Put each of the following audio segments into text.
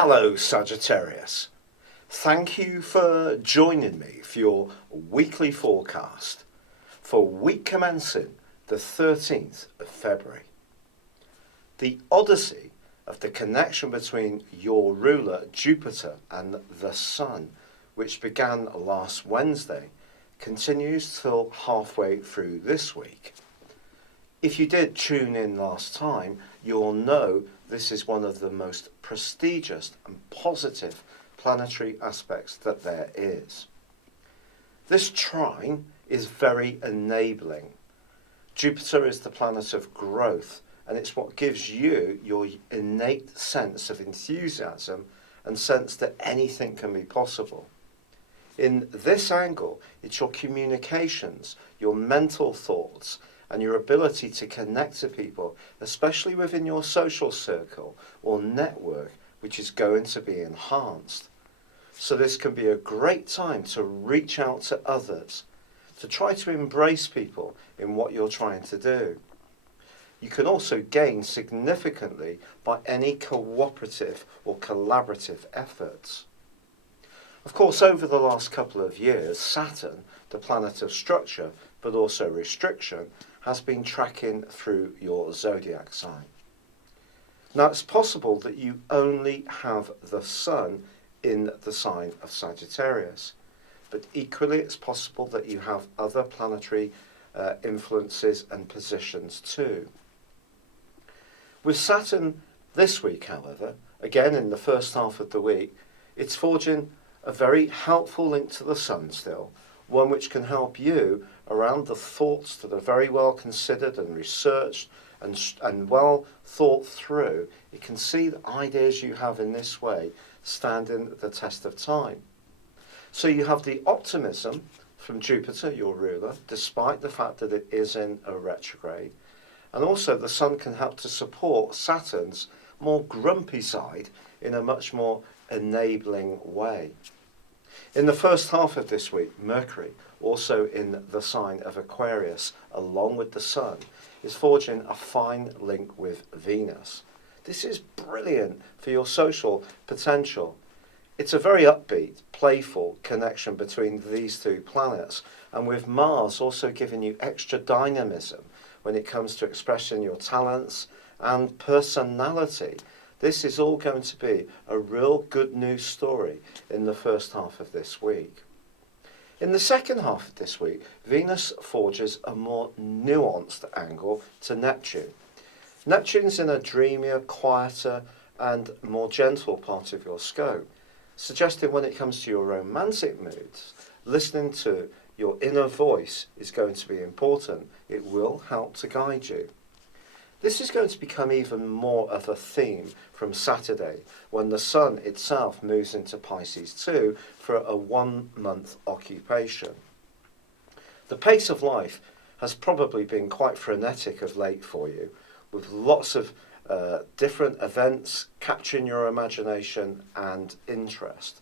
Hello Sagittarius. Thank you for joining me for your weekly forecast for week commencing the 13th of February. The odyssey of the connection between your ruler Jupiter and the Sun, which began last Wednesday, continues till halfway through this week. If you did tune in last time, you'll know this is one of the most prestigious and positive planetary aspects that there is. This trine is very enabling. Jupiter is the planet of growth, and it's what gives you your innate sense of enthusiasm and sense that anything can be possible. In this angle, it's your communications, your mental thoughts, and your ability to connect to people, especially within your social circle or network, which is going to be enhanced. So this can be a great time to reach out to others, to try to embrace people in what you're trying to do. You can also gain significantly by any cooperative or collaborative efforts. Of course, over the last couple of years, Saturn, the planet of structure, but also restriction, has been tracking through your zodiac sign. Now, it's possible that you only have the Sun in the sign of Sagittarius, but equally it's possible that you have other planetary influences and positions too. With Saturn this week, however, again in the first half of the week, it's forging a very helpful link to the Sun still, one which can help you around the thoughts that are very well considered and researched and well thought through. You can see the ideas you have in this way standing the test of time. So you have the optimism from Jupiter, your ruler, despite the fact that it is in a retrograde. And also the Sun can help to support Saturn's more grumpy side in a much more enabling way. In the first half of this week, Mercury, also in the sign of Aquarius, along with the Sun, is forging a fine link with Venus. This is brilliant for your social potential. It's a very upbeat, playful connection between these two planets, and with Mars also giving you extra dynamism when it comes to expressing your talents and personality. This is all going to be a real good news story in the first half of this week. In the second half of this week, Venus forges a more nuanced angle to Neptune. Neptune's in a dreamier, quieter and more gentle part of your scope, suggesting when it comes to your romantic moods, listening to your inner voice is going to be important. It will help to guide you. This is going to become even more of a theme from Saturday, when the Sun itself moves into Pisces 2 for a 1 month occupation. The pace of life has probably been quite frenetic of late for you, with lots of different events capturing your imagination and interest.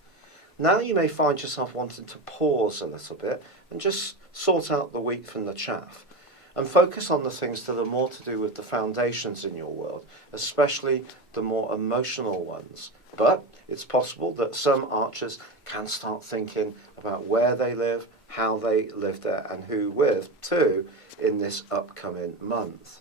Now you may find yourself wanting to pause a little bit and just sort out the wheat from the chaff, and focus on the things that are more to do with the foundations in your world, especially the more emotional ones. But it's possible that some archers can start thinking about where they live, how they live there, and who with too in this upcoming month.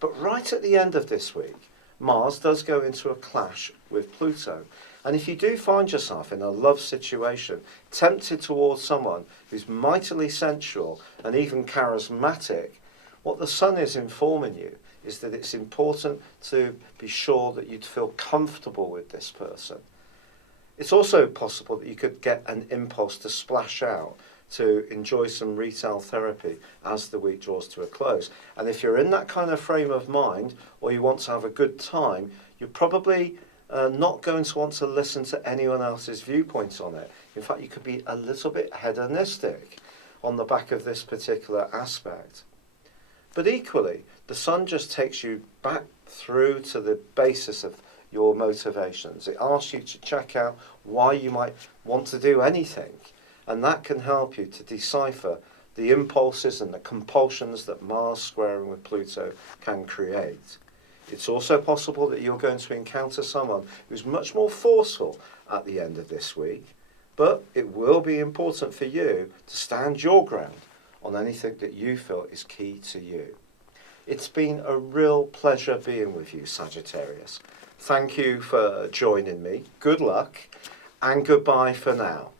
But right at the end of this week, Mars does go into a clash with Pluto. And if you do find yourself in a love situation, tempted towards someone who's mightily sensual and even charismatic, what the Sun is informing you is that it's important to be sure that you'd feel comfortable with this person. It's also possible that you could get an impulse to splash out, to enjoy some retail therapy as the week draws to a close. And if you're in that kind of frame of mind, or you want to have a good time, you're probably not going to want to listen to anyone else's viewpoints on it. In fact, you could be a little bit hedonistic on the back of this particular aspect. But equally, the Sun just takes you back through to the basis of your motivations. It asks you to check out why you might want to do anything, and that can help you to decipher the impulses and the compulsions that Mars squaring with Pluto can create. It's also possible that you're going to encounter someone who's much more forceful at the end of this week, but it will be important for you to stand your ground on anything that you feel is key to you. It's been a real pleasure being with you, Sagittarius. Thank you for joining me. Good luck and goodbye for now.